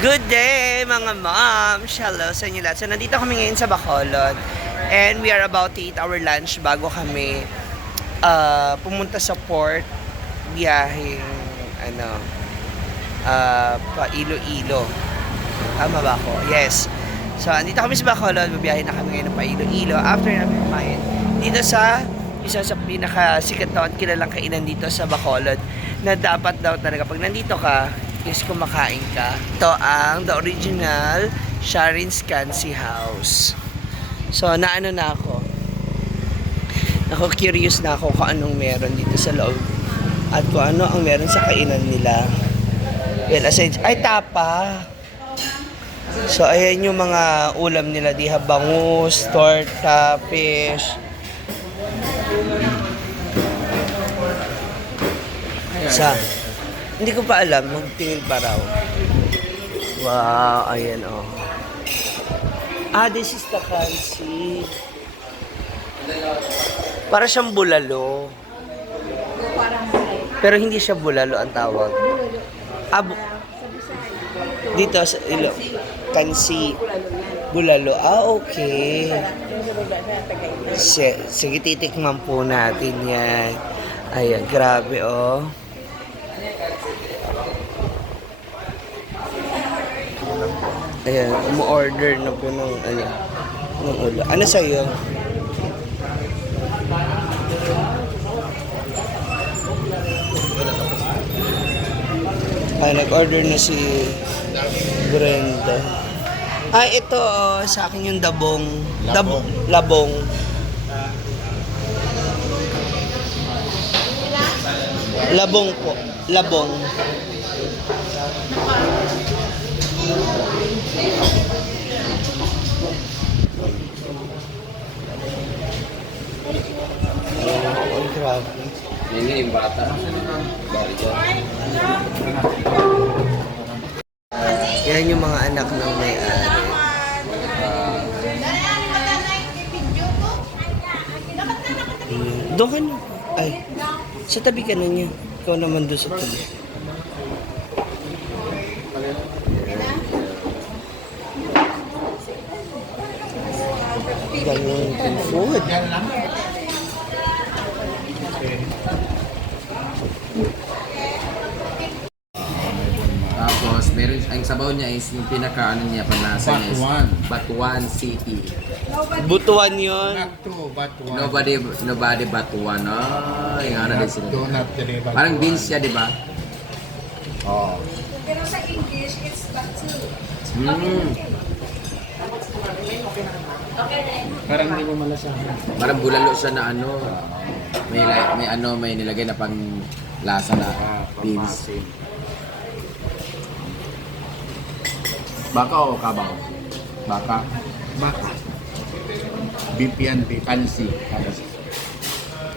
Good day mga moms! Hello sa inyo lahat. So nandito kami ngayon sa Bacolod and we are about to eat our lunch bago kami pumunta sa port, biyaheng pa Iloilo. Tama ba ako? Yes. So andito kami sa Bacolod, babiyahin na kami ngayon pa Iloilo after namin kumain dito sa isa sa pinakasikat na at kilalang kainan dito sa Bacolod na dapat daw talaga pag nandito ka is kumakain ka. Ito ang the original Sharin's Kansi House. So naano na ako. Curious na ako kung anong meron dito sa loob at kung ano ang meron sa kainan nila. Well, aside, ay tapa. So ayan yung mga ulam nila, diha bangus, torta, fish. Sa hindi ko pa alam, magtingin pa raw. Wow, ayan oh. This is the kansi. Para siyang bulalo. Pero hindi siya bulalo ang tawag. Dito sa ilo. Kansi. Bulalo. Okay. Sige, titikman po natin yan. Ayan, grabe oh. Ayan, umu-order na po ng ulo. Ano sa'yo? Nag-order na si Brenda. Ito sa akin yung dabong. Labong. Labong po. Labong. Oh, grabe. Ini yung bata. Yan yung mga anak ng may-ari. Doon ka na. Ay, sa tabi ka na niya. Ikaw naman doon sa tabi. Ganyan food. Tapos, meron, ang sabaw niya is yung pinaka niya, panlasa niya is Batuan City. Butuan yun. Nobody Batuan. Yung ano din sila. Parang beans siya, di ba? Oh. Pero sa English, it's batu. Parang hindi mo malasahan. Parang bulalo siya na may nilagay na pang lasa na beans. Baka o kabaw? Baka. Beef yan, beef. Kansi.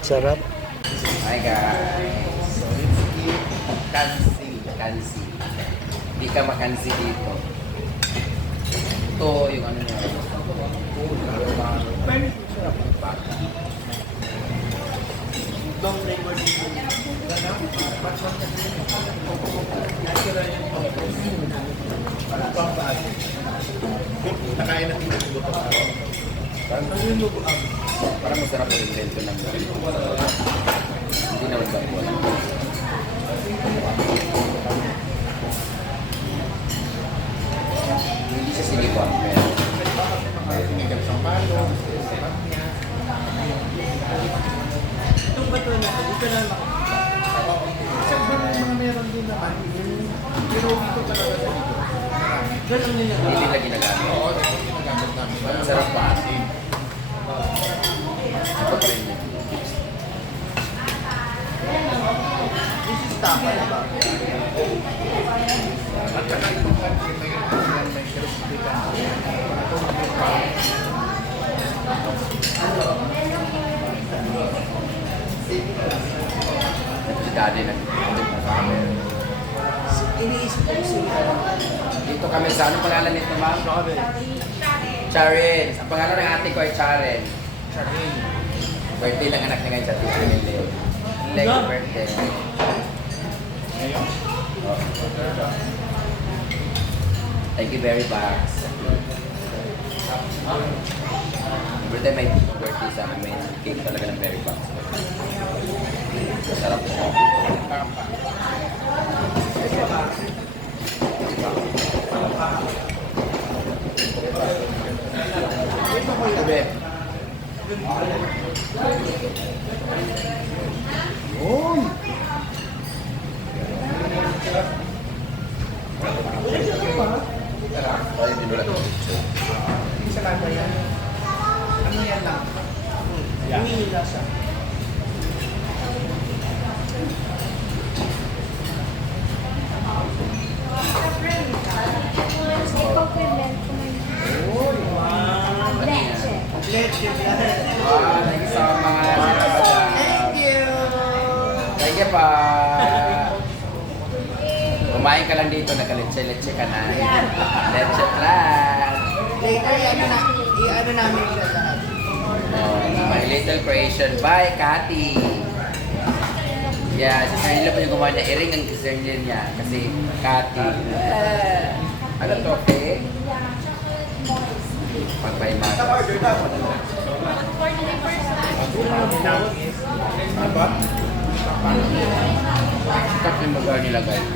Sarap. Hi guys. So let's eat kansi. Hindi ka makansi dito. Ito yung ano niya. Parang masarap yung invento ng hindi naman ba po lang. Hindi siya sinigang pero Sinigang sa palo. Itong bato na ito, dito lang ako. Sa mga meron din naman. Pero dito talaga sa dito. Ganun nila. hindi nila ginagamit. Oo, ito yung ginagamit namin. Masarap pa asin. Ito pa rin yun. This is tapa, diba? At saka yung kansi may crispy kansi. Si daddy Iniisip ko sila. dito kami sa anong pangalan nito ma'am? Charin. Ang pangalan ng ate ko ay Charin. Birthday ng anak niya ngayon sa Tito Leo. Lego birthday. Ngayon? Thank you very much. Every time may birthday sa amin, cake talaga ng berry box. Sarap po. Bebe. Oh! Ay, dinula. Isa lang ba yan? Ano yan lang? Humihila siya. I-compliment ko na yun. Leche. Leche. Thank you so much. Thank you! Thank you pa. Kumain ka lang dito, nagka-leche-leche ka na. Leche plan. Later, i-ano namin siya lahat. My little creation by Cathy. Yeah, si Sir Hilo po yung gumawa niya. I-ring ang kisernil niya kasi Cathy. Ano to, okay? Pagpaimata. Ano ba? Sikat yung bagar nila guys.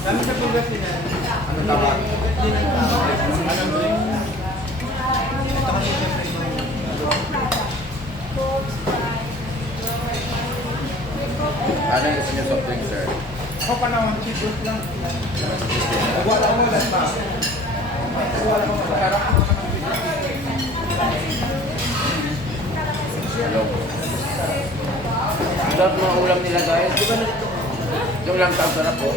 Kami sa Pilas din yan. Ano tawag? Anong drink? Ito kasi siyempre Ano yung gusto niyo soft drink, sir? ako panahon, cheap lang. Wala mo lang pa. Wala mo pero ako Hello. Ang sarap mga ulam nila guys. Di ba nalito? Yung lang sa sarap po.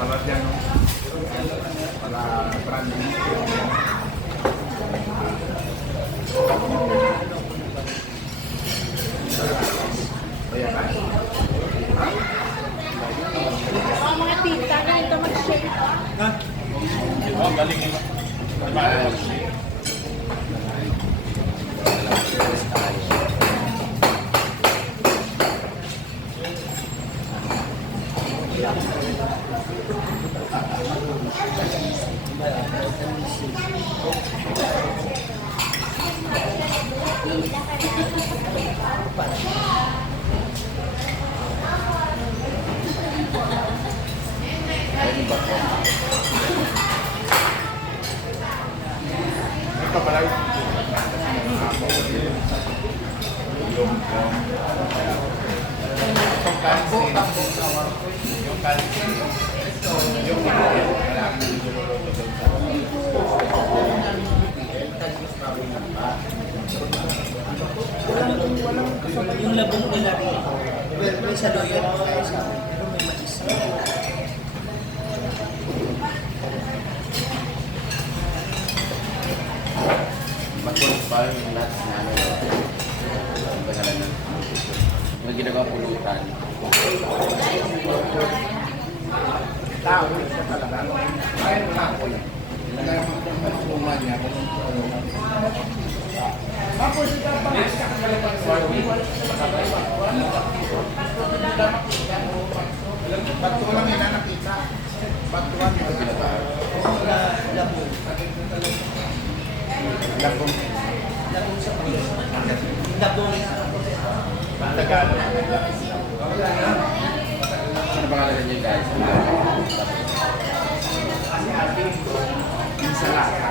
salad yan, no? Para branding. Ayan ka. Mga tita, ganito mag-shake. Ha? Oh, galing yun. Ayun ba po? Ito pala. Yung kansi. Yung kansi. Yung niluluto doon sa Yung labong nila rin. Well, may sa doyo kaya sa akin. Pero may mais. Mag-close pa yung nuts na ano. Ang pangalan nun. Yung ginagawa pulutan. tao siya talaga. Kaya mo ako yan. Kaya magpapasuman niya. Tapos ito pa. Ba't ko lang yung nakita? Ba't ko lang yung nakita? Labong. Labong. Labong sa Panginoon. Labong. Tagalog. Ano pangalan niyo guys? Insalata.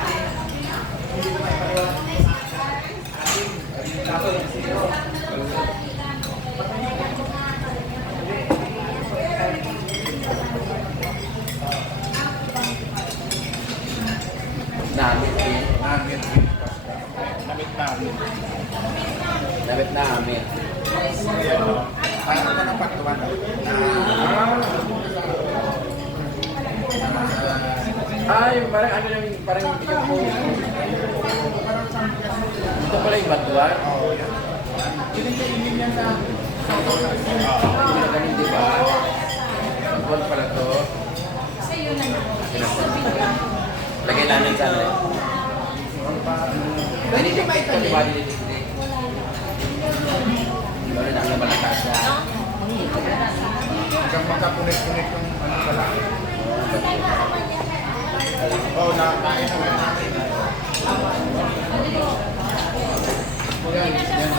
Namit din. Nugget. Namit namin. Namit namin. Paano ko na pagtuwan? Ay, parang ano yung parang yung po. Ito pala yung batuan. Oo, yan. Kinikainin yan na. Hindi na ganun, di ba? Batuan pala to. Lagay namin sa ano. Dinidik-dik to, di ba? Dinidik-dik. Lalo na ang naman. Nagkapunit-punit yung ano pala. Oo, nakain naman namin. Yan, yan.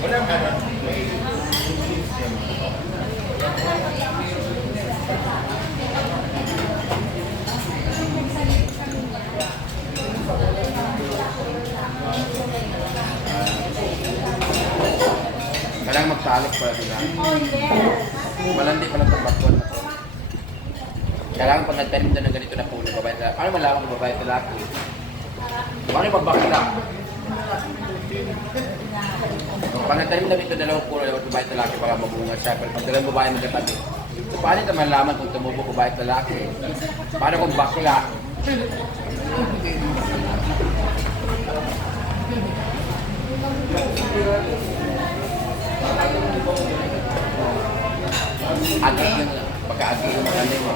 Wala ka na. Kailangan magsalok pala sila. Malandi pala itong bakwan. Kailangan pag nagtanim na ng ganito na puno, babae sa... Ano malaman kung babae sa laki? Paano yung pagbakla? Pag nagtanim na ito dalawang puno, babae sa laki, baka mabunga siya. Pero pag dalawang babae magkatabi. So paano ito malaman kung tumubo babae sa laki? Paano kung bakla? Agi yung pagka-agi yung magaling mo.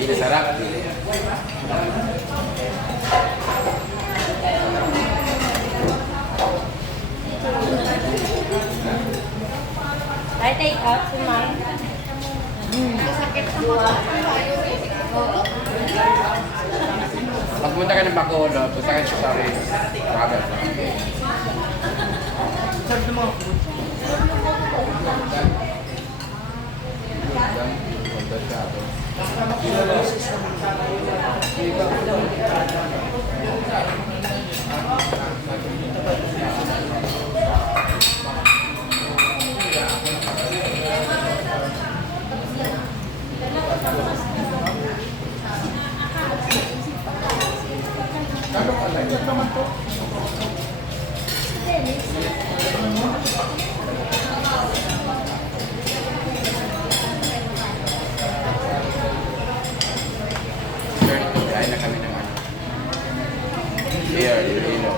Hindi sarap. I take out si Ma'am. Sakit sa mga. Pag punta ka ng Bacolod, punta ka sa rin. Travel. Kaya na kami ng ano. Here, Iloilo.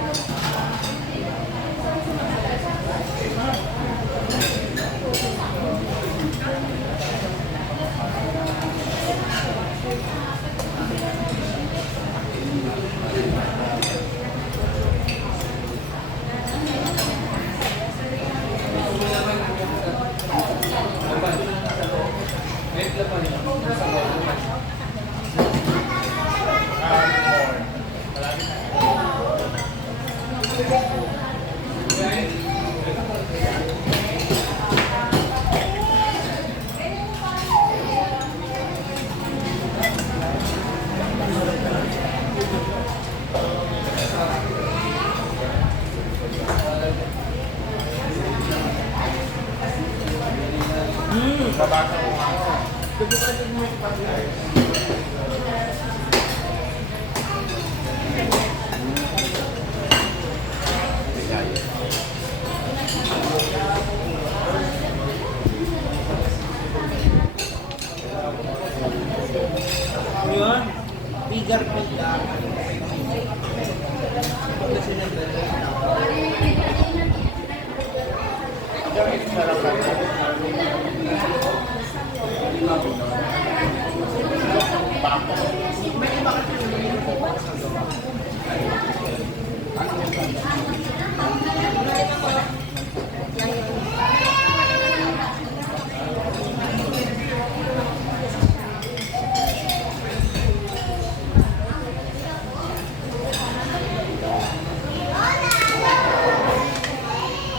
Babasa ko nga. Yun. Bigger.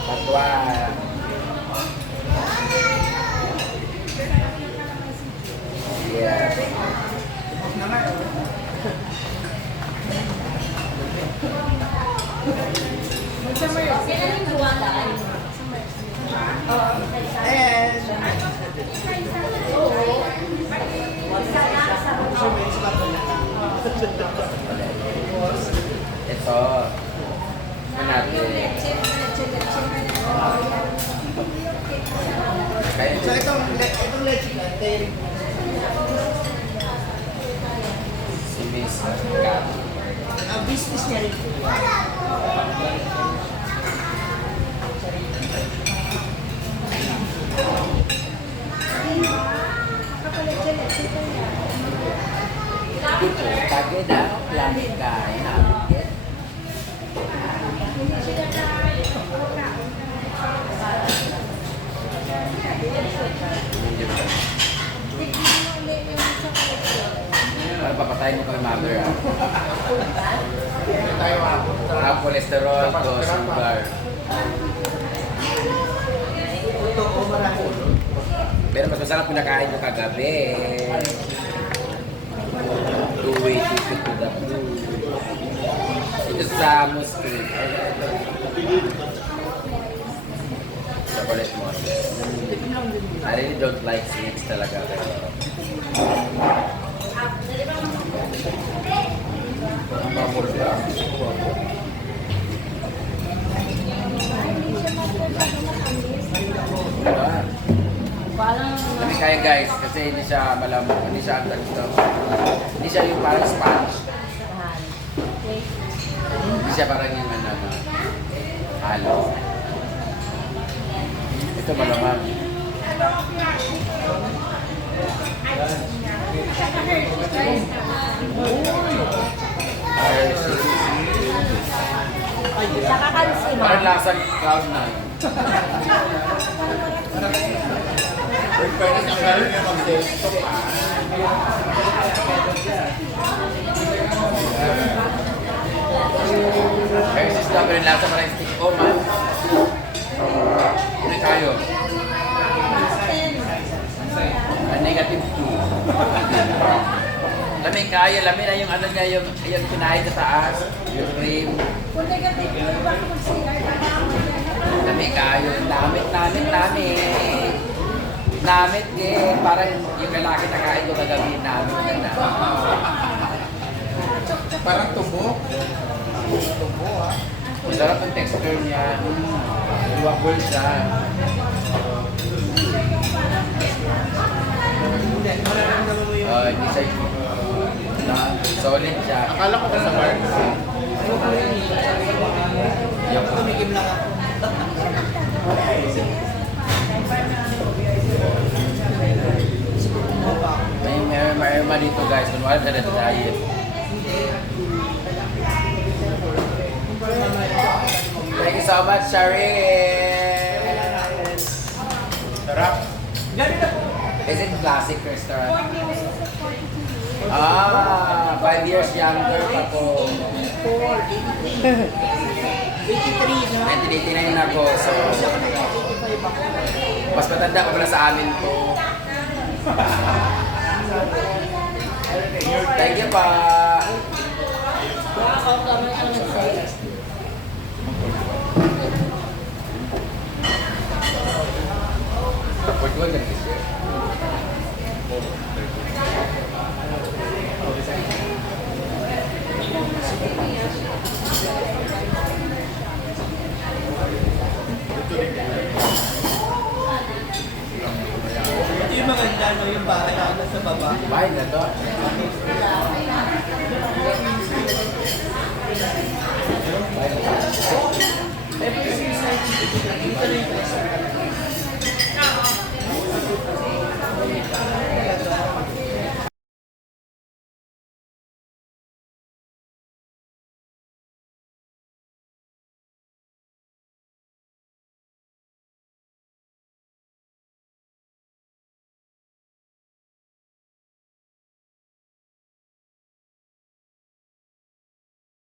Patwa. Yeah. Ito. Ano natin? Kaya So itong leche natin. si Miss Gabi. business niya rin po yan. Ito, pagod ako, planet ka, inabit. Para papatayin mo kami mother ah. Ah, cholesterol ko, sugar. Totoo, marami. Pero mas masarap pinakain ko kagabi. Two-way ticket to the blue. Ito sa Muslim. Chocolate mo. I really don't like sweets talaga. Hindi kaya guys, kasi hindi siya malamok, hindi siya hindi siya yung parang sponge. Hindi siya parang yung halo. Ito malamang. Parang lasang Cloud9. Fairness, ang meron niya mag-desktop pa. Kaya si Stop rin lasa parang stick ko man. Hindi kayo. A negative 2. Lamig kayo, lamig na yung ano niya, yung kinain sa taas, yung cream. Kung negative, bakit mag-CR? Lamig kayo, namit. Namit eh, parang yung lalaki na kain ko kagabi namin na. Parang tubo. Tubo ah. Masarap ang texture niya. Waffle siya. Hindi siya solid siya. Akala ko sa bar. Yung tumigim lang ako. May merma dito guys. Kunwari ka na diet. Thank you so much, Sharin! Sarap. Is it classic restaurant? 5 years younger pa po. 1989 na po. So, mas matanda pa pala sa amin po. Thank you pa. Portugal ka na Ito yung maganda, no? Yung bahay na nasa baba. bahay na to. Every season, dito na yung